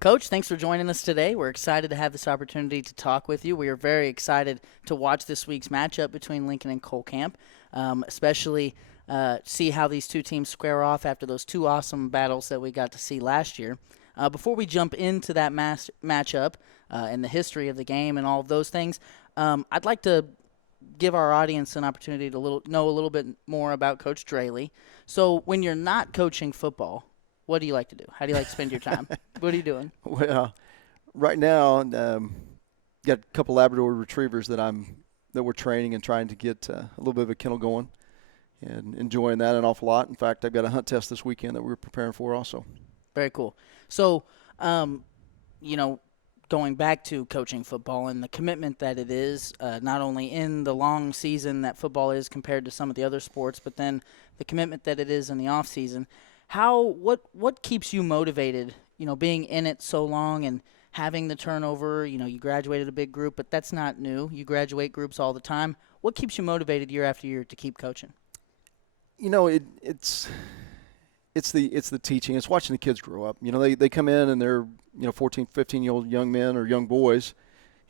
Coach, thanks for joining us today. We're excited to have this opportunity to talk with you. We are very excited to watch this week's matchup between Lincoln and Cole Camp, especially see how these two teams square off after those two awesome battles that we got to see last year. Before we jump into that matchup and the history of the game and all of those things, I'd like to give our audience an opportunity to know a little bit more about Coach Drehle. So when you're not coaching football, what do you like to do? How do you like to spend your time? What are you doing? Well, right now, got a couple Labrador retrievers that we're training and trying to get a little bit of a kennel going, and enjoying that an awful lot. In fact, I've got a hunt test this weekend that we're preparing for also. Very cool. So, going back to coaching football and the commitment that it is, not only in the long season that football is compared to some of the other sports, but then the commitment that it is in the off season. What keeps you motivated, being in it so long and having the turnover? You graduated a big group, but that's not new. You graduate groups all the time. What keeps you motivated year after year to keep coaching? It's the teaching. It's watching the kids grow up. They come in and they're 14, 15-year-old young men or young boys,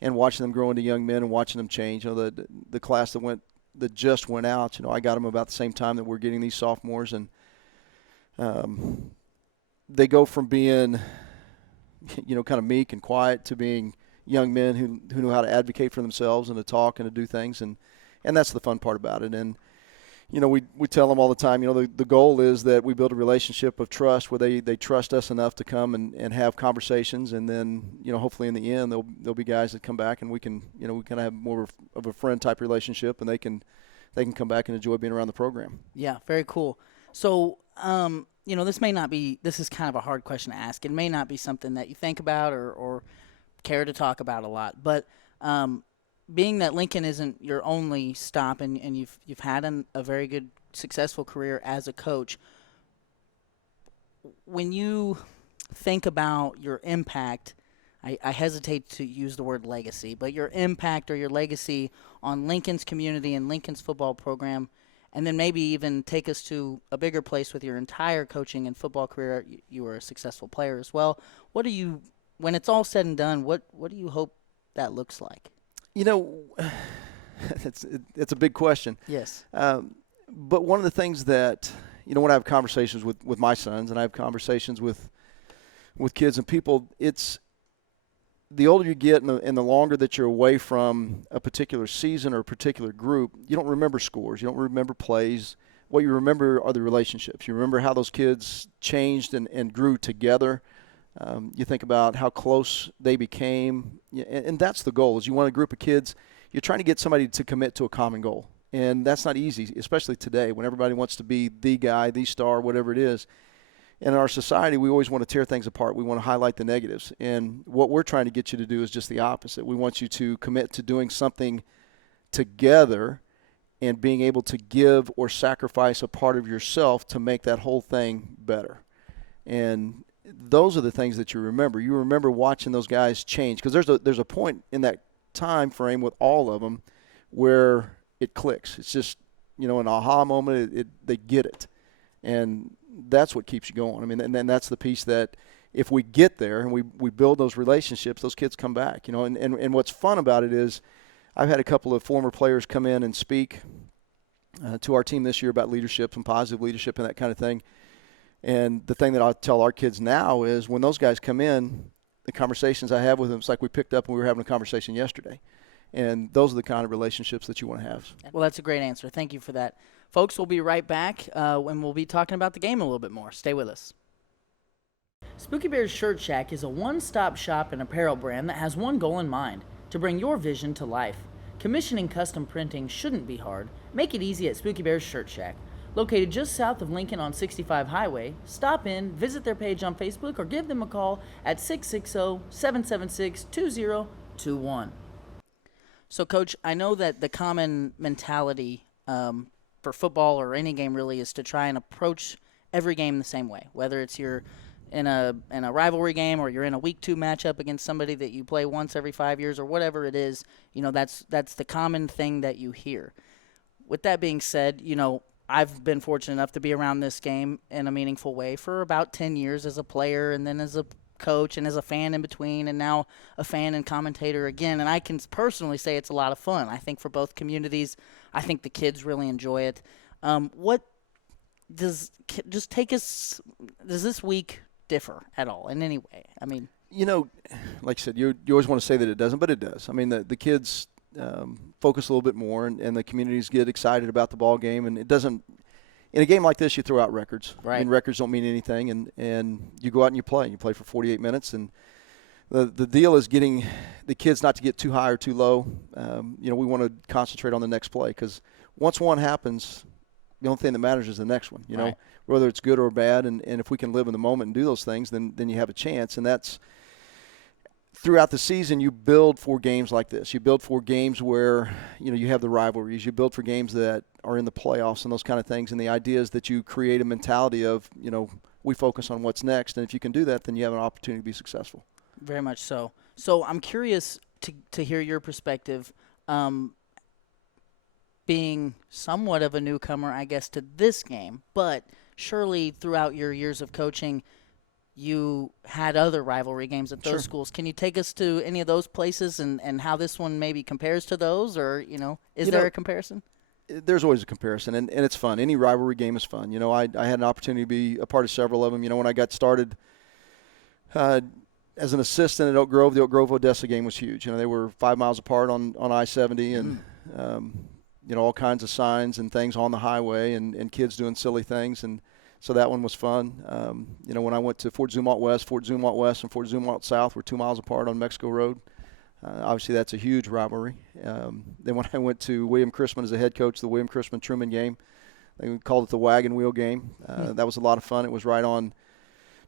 and watching them grow into young men and watching them change. The class that just went out. I got them about the same time that we're getting these sophomores, and they go from being, kind of meek and quiet to being young men who know how to advocate for themselves and to talk and to do things, and that's the fun part about it. And we tell them all the time, the goal is that we build a relationship of trust where they trust us enough to come and have conversations, and then hopefully in the end there'll be guys that come back and we can we kind of have more of a friend type relationship, and they can come back and enjoy being around the program. Yeah, very cool. So, this is kind of a hard question to ask. It may not be something that you think about or care to talk about a lot, but being that Lincoln isn't your only stop and you've had a very good, successful career as a coach, when you think about your impact, I hesitate to use the word legacy, but your impact or your legacy on Lincoln's community and Lincoln's football program, and then maybe even take us to a bigger place with your entire coaching and football career. You were a successful player as well. When it's all said and done, what do you hope that looks like? It's a big question. Yes. But one of the things that, when I have conversations with my sons and I have conversations with kids and people, it's the older you get and the longer that you're away from a particular season or a particular group, you don't remember scores. You don't remember plays. What you remember are the relationships. You remember how those kids changed and grew together. You think about how close they became, and that's the goal. Is you want a group of kids, you're trying to get somebody to commit to a common goal, and that's not easy, especially today when everybody wants to be the guy, the star, whatever it is. In our society, we always want to tear things apart. We want to highlight the negatives, and what we're trying to get you to do is just the opposite. We want you to commit to doing something together and being able to give or sacrifice a part of yourself to make that whole thing better. And those are the things that you remember. You remember watching those guys change, because there's a point in that time frame with all of them where it clicks. It's just an aha moment. They get it, and that's what keeps you going. I mean, and then that's the piece that if we get there and we build those relationships, those kids come back. And what's fun about it is I've had a couple of former players come in and speak to our team this year about leadership and positive leadership and that kind of thing. And the thing that I tell our kids now is when those guys come in, the conversations I have with them, it's like we picked up and we were having a conversation yesterday. And those are the kind of relationships that you want to have. Well, that's a great answer. Thank you for that. Folks, we'll be right back when we'll be talking about the game a little bit more. Stay with us. Spooky Bear's Shirt Shack is a one-stop shop and apparel brand that has one goal in mind: to bring your vision to life. Commissioning custom printing shouldn't be hard. Make it easy at Spooky Bear's Shirt Shack. Located just south of Lincoln on 65 Highway, stop in, visit their page on Facebook, or give them a call at 660-776-2021. So, Coach, I know that the common mentality for football or any game really is to try and approach every game the same way, whether it's you're in a rivalry game or you're in a week 2 matchup against somebody that you play once every 5 years or whatever it is. That's the common thing that you hear. With that being said, I've been fortunate enough to be around this game in a meaningful way for about 10 years as a player and then as a coach and as a fan in between, and now a fan and commentator again. And I can personally say it's a lot of fun. I think for both communities, I think the kids really enjoy it. What does this week differ at all in any way? I mean, like you said, you always want to say that it doesn't, but it does. I mean, the kids focus a little bit more, and the communities get excited about the ball game, and it doesn't. In a game like this, you throw out records. Right. I mean, records don't mean anything, and you go out and you play. You play for 48 minutes, and the deal is getting the kids not to get too high or too low. We want to concentrate on the next play, because once one happens, the only thing that matters is the next one. Right. Whether it's good or bad, and if we can live in the moment and do those things, then you have a chance. And that's throughout the season, you build for games like this. You build for games where you have the rivalries. You build for games that are in the playoffs and those kind of things. And the idea is that you create a mentality of we focus on what's next. And if you can do that, then you have an opportunity to be successful. Very much so. So I'm curious to hear your perspective, being somewhat of a newcomer, I guess, to this game, but surely throughout your years of coaching, you had other rivalry games at those Sure. schools. Can you take us to any of those places and how this one maybe compares to those, or, is there a comparison? There's always a comparison, and it's fun. Any rivalry game is fun. I had an opportunity to be a part of several of them. When I got started as an assistant at Oak Grove, the Oak Grove-Odessa game was huge. They were 5 miles apart on I-70, and all kinds of signs and things on the highway, and kids doing silly things, and so that one was fun. When I went to Fort Zumwalt West and Fort Zumwalt South were 2 miles apart on Mexico Road. Obviously, that's a huge rivalry. Then when I went to William Chrisman as a head coach, the William Chrisman-Truman game, they called it the wagon wheel game. That was a lot of fun. It was right on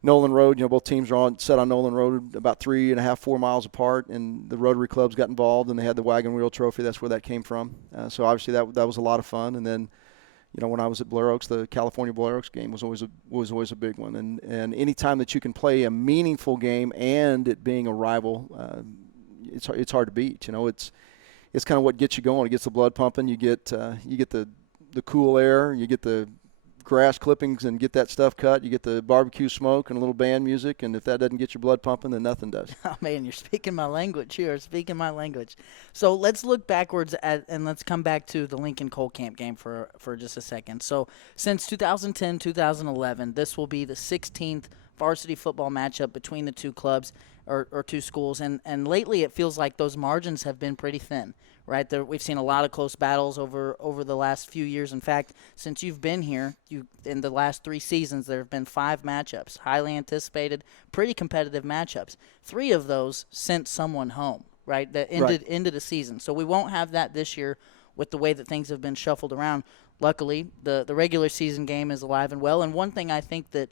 Nolan Road. Both teams are set on Nolan Road about 3.5, 4 miles apart, and the Rotary clubs got involved, and they had the wagon wheel trophy. That's where that came from. So obviously that was a lot of fun. And then, when I was at Blair Oaks, the California Blair Oaks game was always a big one. And any time that you can play a meaningful game and it being a rival, it's hard to beat. It's kind of what gets you going. It gets the blood pumping. You get the cool air. You get the grass clippings and get that stuff cut. You get the barbecue smoke and a little band music, and if that doesn't get your blood pumping, then nothing does. Oh, man, you're speaking my language. You are speaking my language. So let's look backwards and let's come back to the Lincoln-Colcamp game for just a second. So since 2010, 2011, this will be the 16th varsity football matchup between the two clubs or two schools, and lately it feels like those margins have been pretty thin. Right, we've seen a lot of close battles over the last few years. In fact, since you've been here, in the last 3 seasons, there have been 5 matchups, highly anticipated, pretty competitive matchups. 3 of those sent someone home, right, that ended a season. So we won't have that this year with the way that things have been shuffled around. Luckily, the regular season game is alive and well. And one thing I think that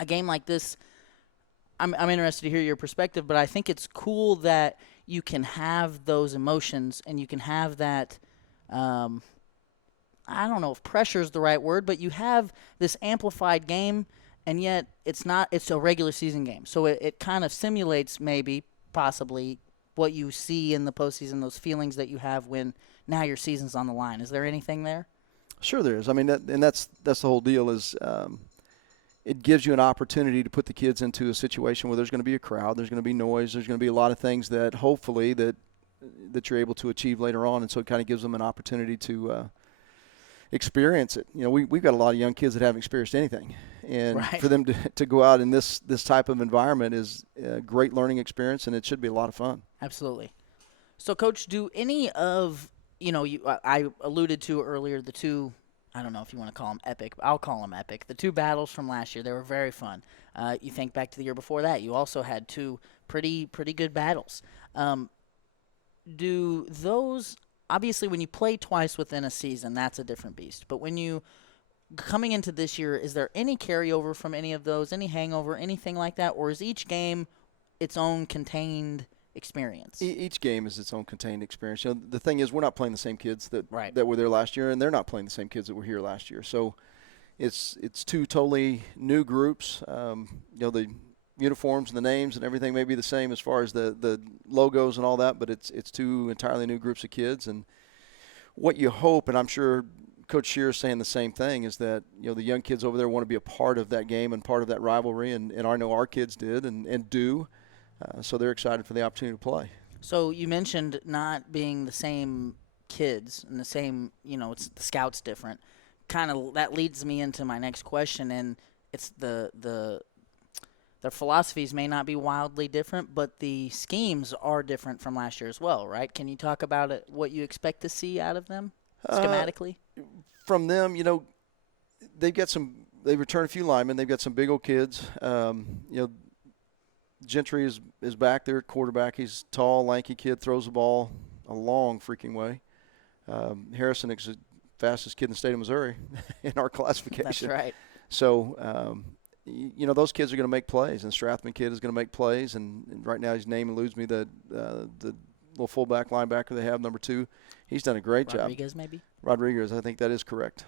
a game like this, I'm interested to hear your perspective, but I think it's cool that you can have those emotions and you can have that, I don't know if pressure is the right word, but you have this amplified game, and yet it's a regular season game. So it kind of simulates possibly what you see in the postseason, those feelings that you have when now your season's on the line. Is there anything there? Sure there is. I mean, that's the whole deal is it gives you an opportunity to put the kids into a situation where there's going to be a crowd, there's going to be noise, there's going to be a lot of things that hopefully that you're able to achieve later on, and so it kind of gives them an opportunity to experience it. We've got a lot of young kids that haven't experienced anything, and Right. for them to go out in this type of environment is a great learning experience, and it should be a lot of fun. Absolutely. So, Coach, do any of I alluded to earlier the 2. I don't know if you want to call them epic, but I'll call them epic. The 2 battles from last year, they were very fun. You think back to the year before that, you also had 2 pretty good battles. Do those, obviously when you play twice within a season, that's a different beast. But when you, coming into this year, is there any carryover from any of those, any hangover, anything like that? Or is each game its own contained experience? Each game is its own contained experience. The thing is, we're not playing the same kids that Right. were there last year, and they're not playing the same kids that were here last year. So it's 2 totally new groups. The uniforms and the names and everything may be the same as far as the logos and all that, but it's 2 entirely new groups of kids. And what you hope, and I'm sure Coach Shear is saying the same thing, is that, the young kids over there want to be a part of that game and part of that rivalry, and I know our kids did and do, so they're excited for the opportunity to play. So you mentioned not being the same kids and the same, it's the scouts different. Kind of that leads me into my next question, and it's their philosophies may not be wildly different, but the schemes are different from last year as well, right? Can you talk about it, what you expect to see out of them schematically? From them, they've returned a few linemen. They've got some big old kids. Gentry is back there at quarterback. He's a tall, lanky kid, throws the ball a long freaking way. Harrison is the fastest kid in the state of Missouri in our classification. That's right. So, those kids are going to make plays, and the Strathman kid is going to make plays. And right now his name eludes me, the little fullback linebacker they have, number 2. He's done a great job. Rodriguez, maybe? Rodriguez, I think that is correct.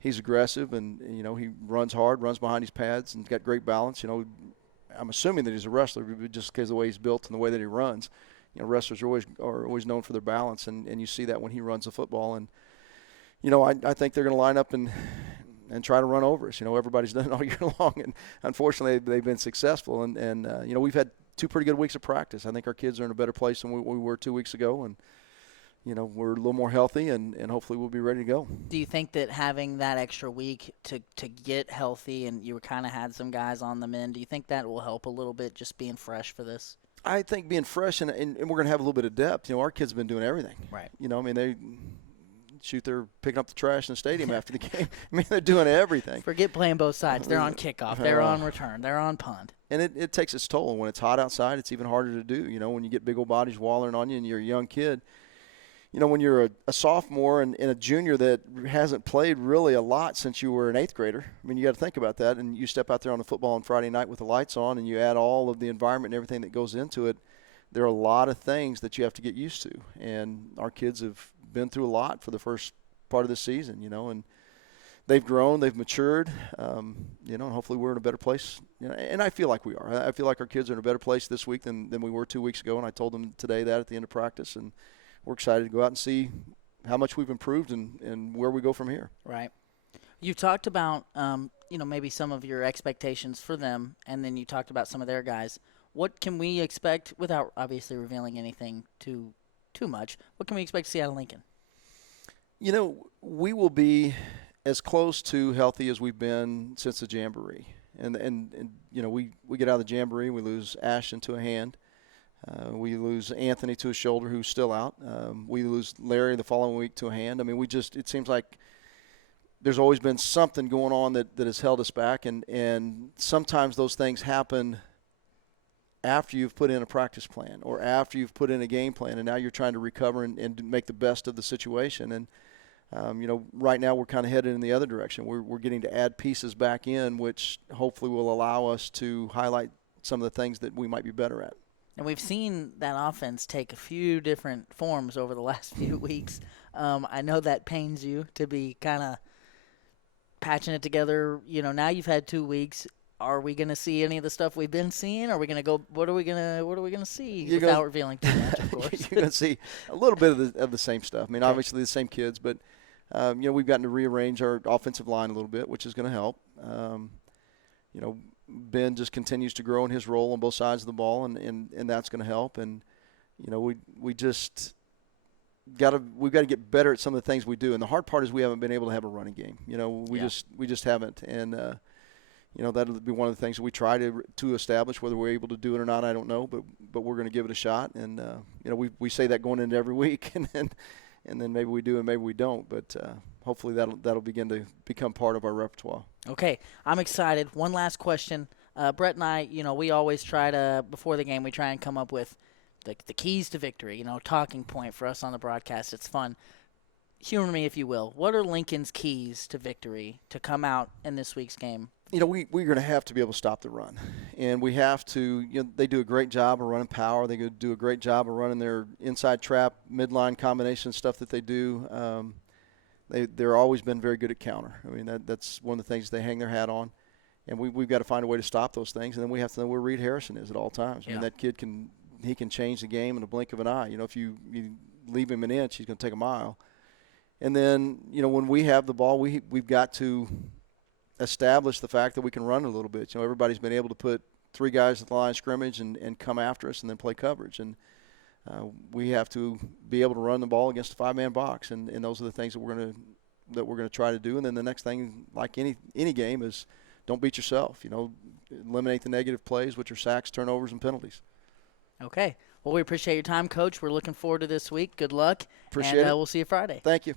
He's aggressive, and, he runs hard, runs behind his pads, and got great balance. I'm assuming that he's a wrestler just because of the way he's built and the way that he runs. Wrestlers are always known for their balance, and you see that when he runs the football. And, I think they're going to line up and try to run over us. Everybody's done it all year long, and unfortunately they've been successful. And we've had 2 pretty good weeks of practice. I think our kids are in a better place than we were 2 weeks ago, and we're a little more healthy, and hopefully we'll be ready to go. Do you think that having that extra week to get healthy, and you kind of had some guys on the mend, do you think that will help a little bit, just being fresh for this? I think being fresh, and we're going to have a little bit of depth. Our kids have been doing everything. Right. They're picking up the trash in the stadium after the game. They're doing everything. Forget playing both sides. They're on kickoff. They're on return. They're on punt. And it takes its toll. When it's hot outside, it's even harder to do. When you get big old bodies wallering on you and you're a young kid. When you're a sophomore and a junior that hasn't played really a lot since you were an 8th grader, you got to think about that. And you step out there on the football on Friday night with the lights on, and you add all of the environment and everything that goes into it. There are a lot of things that you have to get used to. And our kids have been through a lot for the first part of the season, and they've grown, they've matured, and hopefully we're in a better place. And I feel like we are. I feel like our kids are in a better place this week than we were 2 weeks ago, and I told them today that at the end of practice, and we're excited to go out and see how much we've improved and where we go from here. Right. You talked about, maybe some of your expectations for them, and then you talked about some of their guys. What can we expect, without obviously revealing anything too much, what can we expect to see out of Lincoln? We will be as close to healthy as we've been since the Jamboree. And we get out of the Jamboree, we lose Ashton to a hand. We lose Anthony to a shoulder, who's still out. We lose Larry the following week to a hand. It seems like there's always been something going on that has held us back. And sometimes those things happen after you've put in a practice plan or after you've put in a game plan, and now you're trying to recover and make the best of the situation. And, right now we're kind of headed in the other direction. We're getting to add pieces back in, which hopefully will allow us to highlight some of the things that we might be better at. And we've seen that offense take a few different forms over the last few weeks. I know that pains you to be kind of patching it together. Now you've had 2 weeks. Are we going to see any of the stuff we've been seeing? Are we going to go? What are we going to see without revealing too much? Of course, you're going to see a little bit of the same stuff. Okay. Obviously the same kids, but we've gotten to rearrange our offensive line a little bit, which is going to help. Ben just continues to grow in his role on both sides of the ball, and that's going to help. And we've got to get better at some of the things we do. And the hard part is we haven't been able to have a running game. We just haven't. And that'll be one of the things that we try to establish. Whether we're able to do it or not, I don't know, but we're going to give it a shot. And we say that going into every week, and then maybe we do and maybe we don't. But hopefully that'll begin to become part of our repertoire. Okay, I'm excited. One last question. Brett and I, we always try to, before the game, we try and come up with the keys to victory, talking point for us on the broadcast. It's fun. Humor me, if you will. What are Lincoln's keys to victory to come out in this week's game? We're going to have to be able to stop the run. And we have to, they do a great job of running power. They do a great job of running their inside trap, midline combination stuff that they do. They're always been very good at counter. That's one of the things they hang their hat on. And we've got to find a way to stop those things. And then we have to know where Reed Harrison is at all times. That kid can change the game in a blink of an eye. If you leave him an inch, he's going to take a mile. And then, when we have the ball, we've got to establish the fact that we can run a little bit. Everybody's been able to put 3 guys at the line of scrimmage and come after us and then play coverage. And we have to be able to run the ball against a 5-man box. And those are the things that we're going to try to do. And then the next thing, like any game, is don't beat yourself. Eliminate the negative plays, which are sacks, turnovers, and penalties. Okay. Well, we appreciate your time, Coach. We're looking forward to this week. Good luck. Appreciate it. And we'll see you Friday. Thank you.